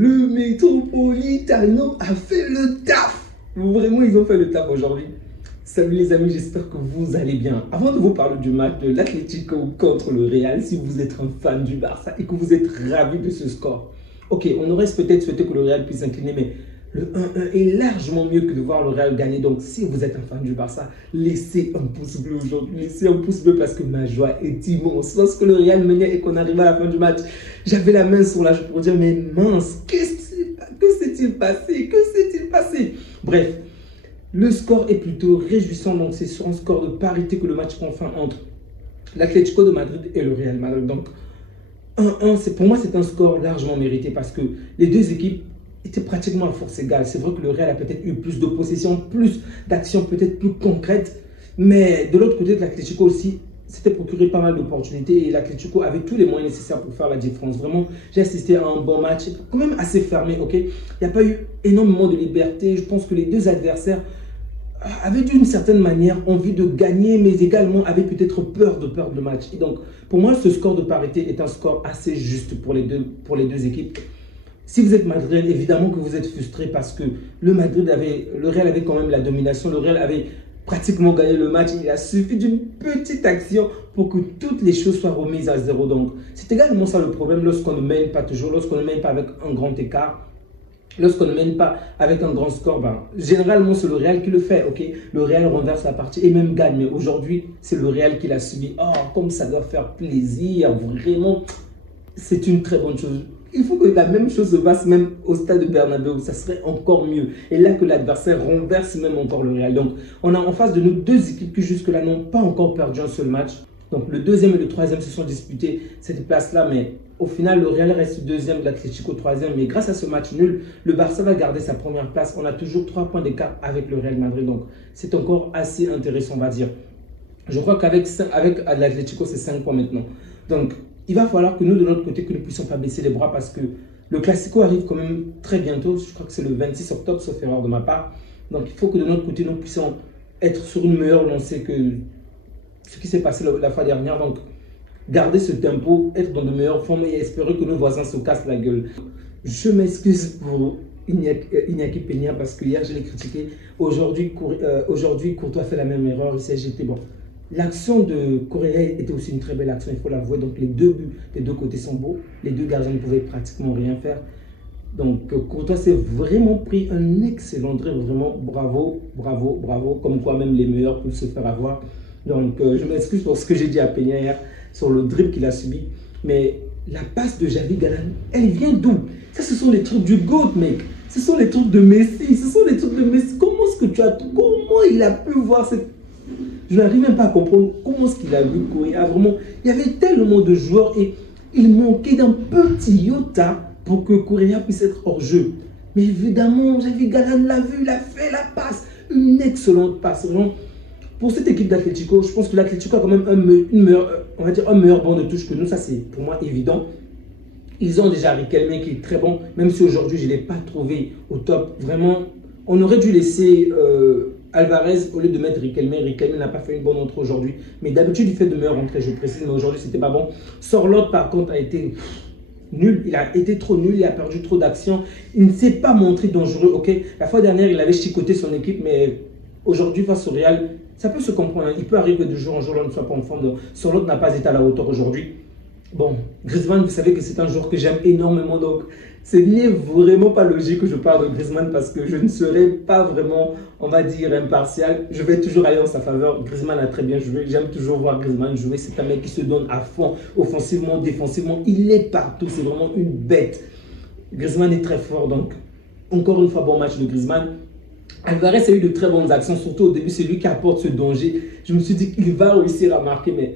Le Metropolitano a fait le taf. Vraiment, ils ont fait le taf aujourd'hui. Salut les amis, j'espère que vous allez bien. Avant de vous parler du match de l'Atlético contre le Real, si vous êtes un fan du Barça et que vous êtes ravi de ce score, ok, on aurait peut-être souhaité que le Real puisse s'incliner, mais le 1-1 est largement mieux que de voir le Real gagner. Donc, si vous êtes un fan du Barça, laissez un pouce bleu aujourd'hui. Laissez un pouce bleu parce que ma joie est immense. Lorsque le Real menait et qu'on arrivait à la fin du match, j'avais la main sur l'âge pour dire, mais mince, que s'est-il passé? Que s'est-il passé? Bref, le score est plutôt réjouissant. Donc, c'est sur un score de parité que le match prend fin entre l'Atlético de Madrid et le Real Madrid. Donc, 1-1, pour moi, c'est un score largement mérité parce que les deux équipes était pratiquement à force égale. C'est vrai que le Real a peut-être eu plus de possession, plus d'actions peut-être plus concrètes, mais de l'autre côté de l'Atlético aussi, s'était procuré pas mal d'opportunités et l'Atlético avait tous les moyens nécessaires pour faire la différence. Vraiment, j'ai assisté à un bon match, quand même assez fermé, ok? Il n'y a pas eu énormément de liberté. Je pense que les deux adversaires avaient d'une certaine manière envie de gagner, mais également avaient peut-être peur de perdre le match. Et donc, pour moi, ce score de parité est un score assez juste pour les deux équipes. Si vous êtes madrilène, évidemment que vous êtes frustré parce que le Real avait quand même la domination. Le Real avait pratiquement gagné le match. Il a suffi d'une petite action pour que toutes les choses soient remises à zéro. Donc, c'est également ça le problème lorsqu'on ne mène pas toujours, lorsqu'on ne mène pas avec un grand écart. Lorsqu'on ne mène pas avec un grand score, généralement c'est le Real qui le fait, ok? Le Real renverse la partie et même gagne. Mais aujourd'hui, c'est le Real qui l'a subi. Oh, comme ça doit faire plaisir, vraiment. C'est une très bonne chose. Il faut que la même chose se passe même au stade de Bernabéu. Ça serait encore mieux. Et là que l'adversaire renverse même encore le Real. Donc, on a en face de nous deux équipes qui jusque-là n'ont pas encore perdu un seul match. Donc, le deuxième et le troisième se sont disputés cette place-là. Mais au final, le Real reste deuxième, l'Atlético troisième. Mais grâce à ce match nul, le Barça va garder sa première place. On a toujours 3 points d'écart avec le Real Madrid. Donc, c'est encore assez intéressant, on va dire. Je crois qu'avec l'Atlético, c'est 5 points maintenant. Donc, il va falloir que nous, de notre côté, que nous ne puissions pas baisser les bras parce que le Classico arrive quand même très bientôt. Je crois que c'est le 26 octobre, sauf erreur de ma part. Donc, il faut que de notre côté, nous puissions être sur une meilleure lancée que ce qui s'est passé la fois dernière. Donc, garder ce tempo, être dans de meilleures formes et espérer que nos voisins se cassent la gueule. Je m'excuse pour Iñaki Peña parce que hier, je l'ai critiqué. Aujourd'hui, Courtois fait la même erreur. Il s'est jeté. Bon. L'action de Correa était aussi une très belle action, il faut l'avouer. Donc les deux buts des deux côtés sont beaux. Les deux gardiens ne pouvaient pratiquement rien faire. Donc Courtois s'est vraiment pris un excellent dribble. Vraiment bravo, bravo, bravo. Comme quoi même les meilleurs peuvent se faire avoir. Donc je m'excuse pour ce que j'ai dit à Peña hier sur le dribble qu'il a subi. Mais la passe de Javi Galan, elle vient d'où? Ça, ce sont les trucs du GOAT, mec. Ce sont les trucs de Messi. Ce sont les trucs de Messi. Comment il a pu voir cette... Je n'arrive même pas à comprendre comment est-ce qu'il a vu Correa. Vraiment, il y avait tellement de joueurs et il manquait d'un petit iota pour que Correa puisse être hors jeu. Mais évidemment, Javi Galan l'a vu, il a fait la passe. Une excellente passe. Vraiment, pour cette équipe d'Atlético, je pense que l'Atlético a quand même un meilleur banc de touche que nous. Ça, c'est pour moi évident. Ils ont déjà Riquelme qui est très bon, même si aujourd'hui, je ne l'ai pas trouvé au top. Vraiment, on aurait dû laisser... Alvarez, au lieu de mettre Riquelme n'a pas fait une bonne entrée aujourd'hui. Mais d'habitude, il fait de meilleures entrées, je précise. Mais aujourd'hui, c'était pas bon. Sorloth, par contre, a été nul. Il a été trop nul. Il a perdu trop d'actions. Il ne s'est pas montré dangereux. Ok, la fois dernière, il avait chicoté son équipe. Mais aujourd'hui, face au Real, ça peut se comprendre. Il peut arriver de jour en jour, on ne soit pas en forme. Sorloth n'a pas été à la hauteur aujourd'hui. Bon, Griezmann, vous savez que c'est un joueur que j'aime énormément. Donc, ce n'est vraiment pas logique que je parle de Griezmann parce que je ne serai pas vraiment, on va dire, impartial. Je vais toujours aller en sa faveur. Griezmann a très bien joué. J'aime toujours voir Griezmann jouer. C'est un mec qui se donne à fond, offensivement, défensivement. Il est partout. C'est vraiment une bête. Griezmann est très fort. Donc, encore une fois, bon match de Griezmann. Alvarez a eu de très bonnes actions. Surtout au début, c'est lui qui apporte ce danger. Je me suis dit qu'il va réussir à marquer, mais...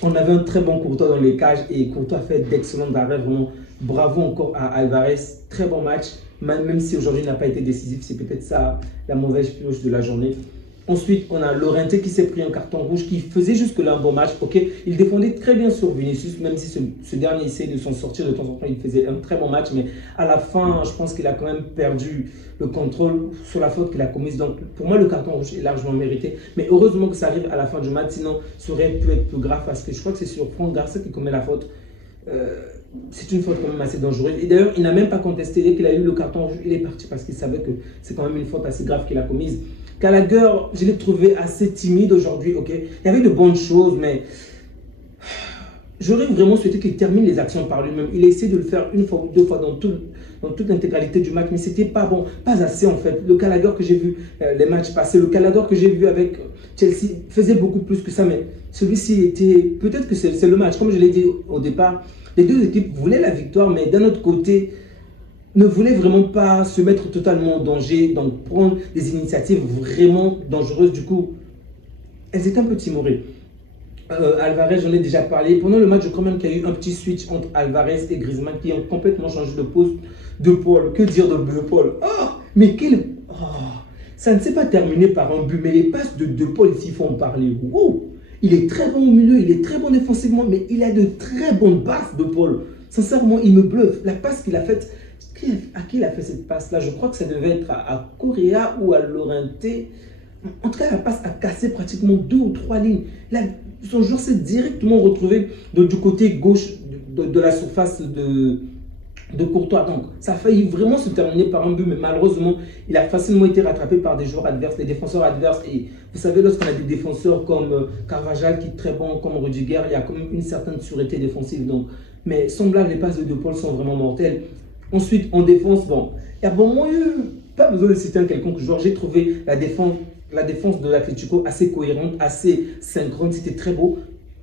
On avait un très bon Courtois dans les cages et Courtois a fait d'excellents arrêts. Vraiment, bravo encore à Alvarez. Très bon match, même si aujourd'hui il n'a pas été décisif. C'est peut-être ça la mauvaise pioche de la journée. Ensuite, on a Llorente qui s'est pris un carton rouge, qui faisait jusque-là un bon match. Ok, il défendait très bien sur Vinicius, même si ce dernier essayait de s'en sortir de temps en temps. Il faisait un très bon match, mais à la fin, je pense qu'il a quand même perdu le contrôle sur la faute qu'il a commise. Donc, pour moi, le carton rouge est largement mérité. Mais heureusement que ça arrive à la fin du match, sinon ça aurait pu être plus grave parce que je crois que c'est sur Franck Garcia qui commet la faute. c'est une faute quand même assez dangereuse. Et d'ailleurs, il n'a même pas contesté. Dès qu'il a eu le carton rouge, il est parti parce qu'il savait que c'est quand même une faute assez grave qu'il a commise. Gallagher, je l'ai trouvé assez timide aujourd'hui, ok. Il y avait de bonnes choses, mais j'aurais vraiment souhaité qu'il termine les actions par lui-même. Il a essayé de le faire une fois ou deux fois dans toute l'intégralité du match, mais c'était pas bon, pas assez en fait. Le Gallagher que j'ai vu les matchs passés, le Gallagher que j'ai vu avec Chelsea faisait beaucoup plus que ça, mais celui-ci était, peut-être que c'est le match, comme je l'ai dit au départ, les deux équipes voulaient la victoire, mais d'un autre côté, ne voulaient vraiment pas se mettre totalement en danger, donc prendre des initiatives vraiment dangereuses. Du coup, elles étaient un peu timorées. Alvarez, j'en ai déjà parlé. Pendant le match, je crois même qu'il y a eu un petit switch entre Alvarez et Griezmann qui ont complètement changé de poste de Paul. Que dire de Paul? Oh, mais quel... Oh, ça ne s'est pas terminé par un but, mais les passes de Paul ici font parler. Wow, il est très bon au milieu, il est très bon défensivement, mais il a de très bonnes passes de Paul. Sincèrement, il me bluffe. La passe qu'il a faite, à qui il a fait cette passe-là? Je crois que ça devait être à Correa ou à Llorente. En tout cas, la passe a cassé pratiquement 2 ou 3 lignes. Là, son joueur s'est directement retrouvé du côté gauche de la surface de Courtois. Donc, ça a failli vraiment se terminer par un but, mais malheureusement, il a facilement été rattrapé par des joueurs adverses, des défenseurs adverses. Et vous savez, lorsqu'on a des défenseurs comme Carvajal qui est très bon, comme Rudiger, il y a quand même une certaine sûreté défensive. Donc, mais semblable, les passes de Paul sont vraiment mortelles. Ensuite, en défense, bon, il y a vraiment eu, pas besoin de citer un quelconque joueur. J'ai trouvé la défense de l'Atlético assez cohérente, assez synchrone, c'était très beau.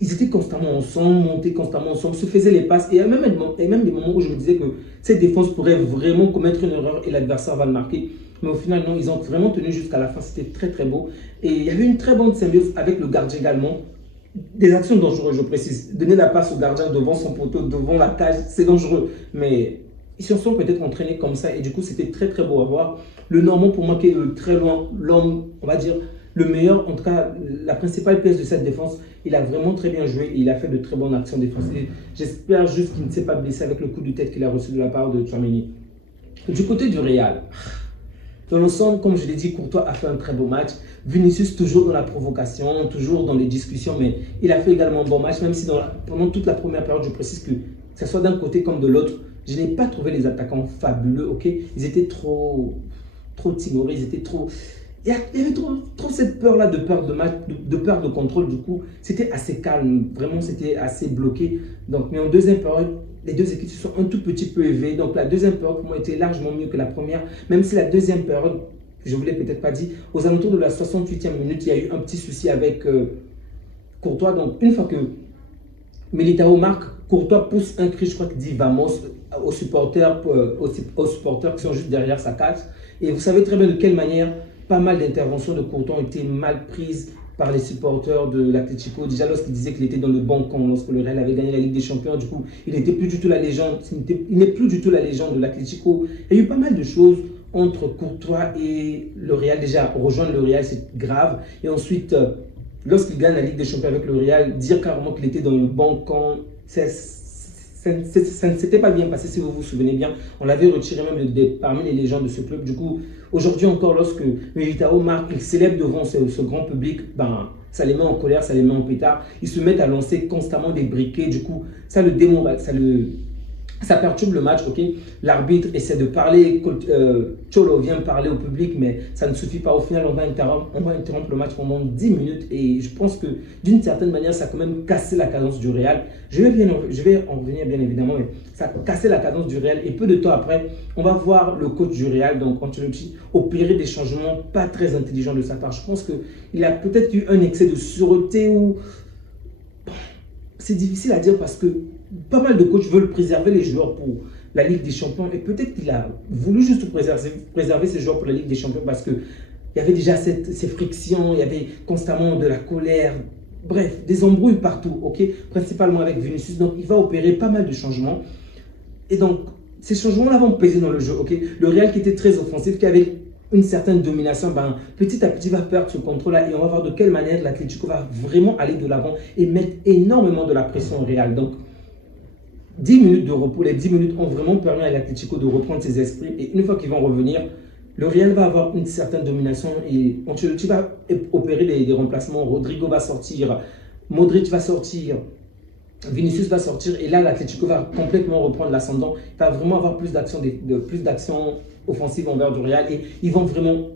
Ils étaient constamment ensemble, montaient constamment ensemble, se faisaient les passes. Et il y a même des moments où je me disais que cette défense pourrait vraiment commettre une erreur et l'adversaire va le marquer. Mais au final, non, ils ont vraiment tenu jusqu'à la fin, c'était très très beau. Et il y avait une très bonne symbiose avec le gardien également. Des actions dangereuses, je précise. Donner la passe au gardien devant son poteau, devant la cage, c'est dangereux. Mais ils se sont peut-être entraînés comme ça et du coup, c'était très très beau à voir. Le Normand, pour moi, qui est de très loin l'homme, on va dire, le meilleur, en tout cas, la principale pièce de cette défense, il a vraiment très bien joué et il a fait de très bonnes actions défensives. J'espère juste qu'il ne s'est pas blessé avec le coup de tête qu'il a reçu de la part de Tchouaméni. Du côté du Real, dans l'ensemble, comme je l'ai dit, Courtois a fait un très beau match. Vinicius toujours dans la provocation, toujours dans les discussions, mais il a fait également un bon match, même si pendant toute la première période, je précise que ce soit d'un côté comme de l'autre, je n'ai pas trouvé les attaquants fabuleux, ok? Ils étaient trop timorés, ils étaient trop... Il y avait trop cette peur-là de perte de match, de perte de contrôle. Du coup, c'était assez calme. Vraiment, c'était assez bloqué. Donc, mais en deuxième période, les deux équipes se sont un tout petit peu éveillées. Donc, la deuxième période, pour moi, était largement mieux que la première. Même si la deuxième période, je ne vous l'ai peut-être pas dit, aux alentours de la 68e minute, il y a eu un petit souci avec Courtois. Donc, une fois que Militao marque, Courtois pousse un cri, je crois qu'il dit Vamos aux supporters qui sont juste derrière sa cage. Et vous savez très bien de quelle manière pas mal d'interventions de Courtois ont été mal prises par les supporters de l'Atlético. Déjà lorsqu'il disait qu'il était dans le bon camp, lorsque le Real avait gagné la Ligue des Champions, du coup, il n'était plus du tout la légende. Il n'est plus du tout la légende de l'Atlético. Il y a eu pas mal de choses entre Courtois et le Real. Déjà, rejoindre le Real, c'est grave. Et ensuite, lorsqu'il gagne la Ligue des Champions avec le Real, dire carrément qu'il était dans le bon camp, ça ne s'était pas bien passé, si vous vous souvenez bien. On l'avait retiré même parmi les légendes de ce club. Du coup, aujourd'hui encore, lorsque Militao marque, il célèbre devant ce grand public, ben, ça les met en colère, ça les met en pétard. Ils se mettent à lancer constamment des briquets. Du coup, ça le démoralise, ça perturbe le match, ok? L'arbitre essaie de parler, Cholo vient parler au public, mais ça ne suffit pas. Au final, on va interrompre le match pendant 10 minutes et je pense que d'une certaine manière, ça a quand même cassé la cadence du Real. Je vais en revenir bien évidemment, mais ça a cassé la cadence du Real et peu de temps après, on va voir le coach du Real, donc Ancelotti, opérer des changements pas très intelligents de sa part. Je pense qu'il a peut-être eu un excès de sûreté ou... C'est difficile à dire parce que pas mal de coachs veulent préserver les joueurs pour la Ligue des Champions et peut-être qu'il a voulu juste préserver ces joueurs pour la Ligue des Champions parce qu'il y avait déjà ces frictions, il y avait constamment de la colère, bref, des embrouilles partout, ok, principalement avec Vinicius. Donc il va opérer pas mal de changements et donc ces changements-là vont peser dans le jeu, ok. Le Real qui était très offensif, qui avait une certaine domination, ben, petit à petit va perdre ce contrôle-là et on va voir de quelle manière l'Atlético va vraiment aller de l'avant et mettre énormément de la pression au Real. Donc 10 minutes de repos, les 10 minutes ont vraiment permis à l'Atlético de reprendre ses esprits et une fois qu'ils vont revenir, le Real va avoir une certaine domination et Ancelotti va opérer des remplacements. Rodrigo va sortir, Modric va sortir, Vinicius va sortir et là, l'Atlético va complètement reprendre l'ascendant. Il va vraiment avoir plus d'action offensive envers du Real et ils vont vraiment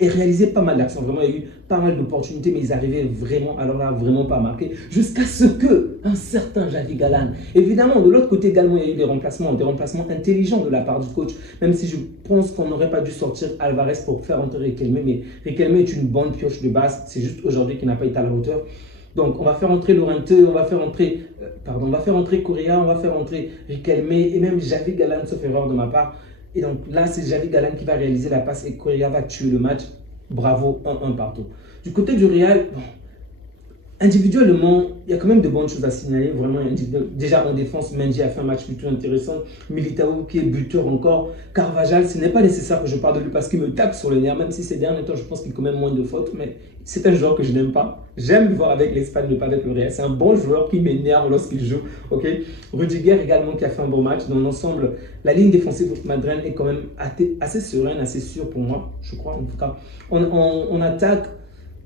réaliser pas mal d'actions. Vraiment, il y a eu pas mal d'opportunités, mais ils arrivaient vraiment, alors là, vraiment pas à marquer. Jusqu'à ce que un certain Javi Galán, évidemment, de l'autre côté également, il y a eu des remplacements intelligents de la part du coach, même si je pense qu'on n'aurait pas dû sortir Alvarez pour faire entrer Riquelme, mais Riquelme est une bonne pioche de base. C'est juste aujourd'hui qu'il n'a pas été à la hauteur. Donc, on va faire entrer Llorente, on va faire entrer Correa, on va faire entrer Riquelme et même Javi Galán, sauf erreur de ma part. Et donc là, c'est Javi Galán qui va réaliser la passe et Correa va tuer le match. Bravo, 1-1 partout. Du côté du Real, bon, individuellement, il y a quand même de bonnes choses à signaler. Vraiment, déjà en défense, Mendy a fait un match plutôt intéressant. Militao qui est buteur encore. Carvajal, ce n'est pas nécessaire que je parle de lui parce qu'il me tape sur le nerf, même si ces derniers temps, je pense qu'il commet moins de fautes. Mais c'est un joueur que je n'aime pas. J'aime le voir avec l'Espagne, mais pas avec le Real. C'est un bon joueur qui m'énerve lorsqu'il joue. Okay. Rudiger également qui a fait un bon match. Dans l'ensemble, la ligne défensive madrilène est quand même assez sereine, assez sûre pour moi, je crois en tout cas. On attaque.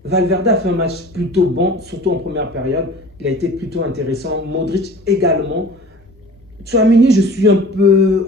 Valverde a fait un match plutôt bon, surtout en première période. Il a été plutôt intéressant. Modric également. Tchouaméni, je suis un peu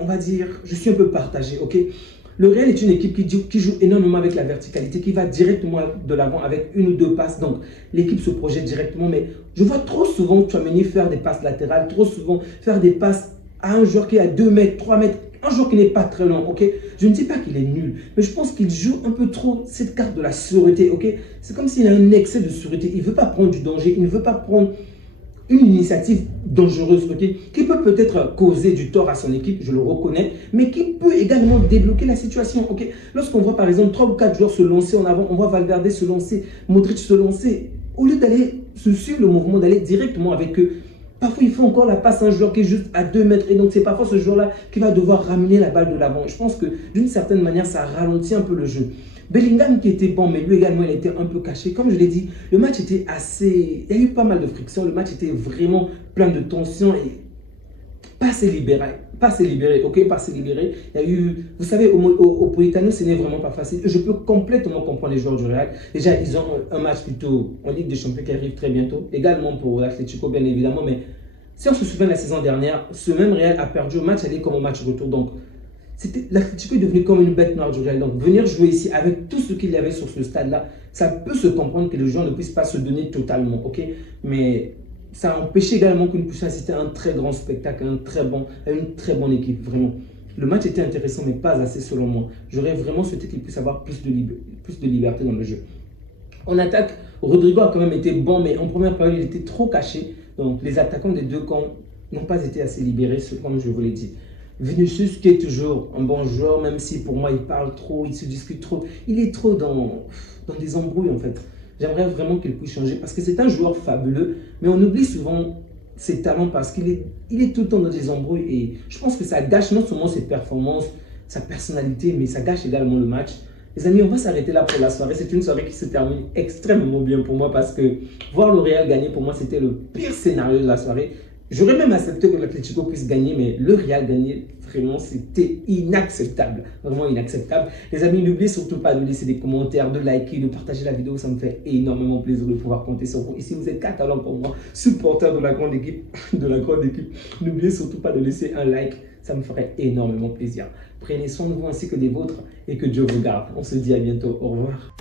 partagé. Okay. Le Real est une équipe qui joue énormément avec la verticalité, qui va directement de l'avant avec une ou deux passes. Donc, l'équipe se projette directement. Mais je vois trop souvent Tchouaméni faire des passes latérales, trop souvent faire des passes à un joueur qui est à 2 mètres, 3 mètres. Un joueur qui n'est pas très long, ok? Je ne dis pas qu'il est nul, mais je pense qu'il joue un peu trop cette carte de la sûreté, ok? C'est comme s'il a un excès de sûreté. Il ne veut pas prendre du danger, il ne veut pas prendre une initiative dangereuse, ok? Qui peut peut-être causer du tort à son équipe, je le reconnais, mais qui peut également débloquer la situation, ok? Lorsqu'on voit par exemple 3 ou 4 joueurs se lancer en avant, on voit Valverde se lancer, Modric se lancer, au lieu d'aller se suivre le mouvement, d'aller directement avec eux, parfois, il faut encore la passe à un joueur qui est juste à 2 mètres. Et donc, c'est parfois ce joueur-là qui va devoir ramener la balle de l'avant. Je pense que d'une certaine manière, ça ralentit un peu le jeu. Bellingham qui était bon, mais lui également, il était un peu caché. Comme je l'ai dit, le match était assez... Il y a eu pas mal de frictions. Le match était vraiment plein de tensions et pas assez libéré. Pas assez libéré, ok? Pas assez libéré. Il y a eu... Vous savez, au Politano, ce n'est vraiment pas facile. Je peux complètement comprendre les joueurs du Real. Déjà, ils ont un match plutôt en Ligue des Champions qui arrive très bientôt. Également pour l'Atlético, bien évidemment. Mais si on se souvient de la saison dernière, ce même Real a perdu au match aller comme au match retour. Donc, l'Atlético est devenu comme une bête noire du Real. Donc, venir jouer ici avec tout ce qu'il y avait sur ce stade-là, ça peut se comprendre que les joueurs ne puissent pas se donner totalement, ok? Mais ça a empêché également qu'on puisse assister à un très grand spectacle, à une très bonne équipe, vraiment. Le match était intéressant, mais pas assez selon moi. J'aurais vraiment souhaité qu'il puisse avoir plus de liberté dans le jeu. En attaque, Rodrigo a quand même été bon, mais en première période, il était trop caché. Donc, les attaquants des deux camps n'ont pas été assez libérés, comme je vous l'ai dit. Vinicius, qui est toujours un bon joueur, même si pour moi, il parle trop, il se discute trop. Il est trop dans des embrouilles, en fait. J'aimerais vraiment qu'il puisse changer parce que c'est un joueur fabuleux, mais on oublie souvent ses talents parce qu'il est tout le temps dans des embrouilles et je pense que ça gâche non seulement ses performances, sa personnalité, mais ça gâche également le match. Les amis, on va s'arrêter là pour la soirée. C'est une soirée qui se termine extrêmement bien pour moi parce que voir le Real gagner, pour moi, c'était le pire scénario de la soirée. J'aurais même accepté que l'Atlético puisse gagner, mais le Real gagner, vraiment, c'était inacceptable. Vraiment inacceptable. Les amis, n'oubliez surtout pas de laisser des commentaires, de liker, de partager la vidéo. Ça me fait énormément plaisir de pouvoir compter sur vous. Et si vous êtes catalan pour moi, supporter de la grande équipe, n'oubliez surtout pas de laisser un like. Ça me ferait énormément plaisir. Prenez soin de vous ainsi que des vôtres et que Dieu vous garde. On se dit à bientôt. Au revoir.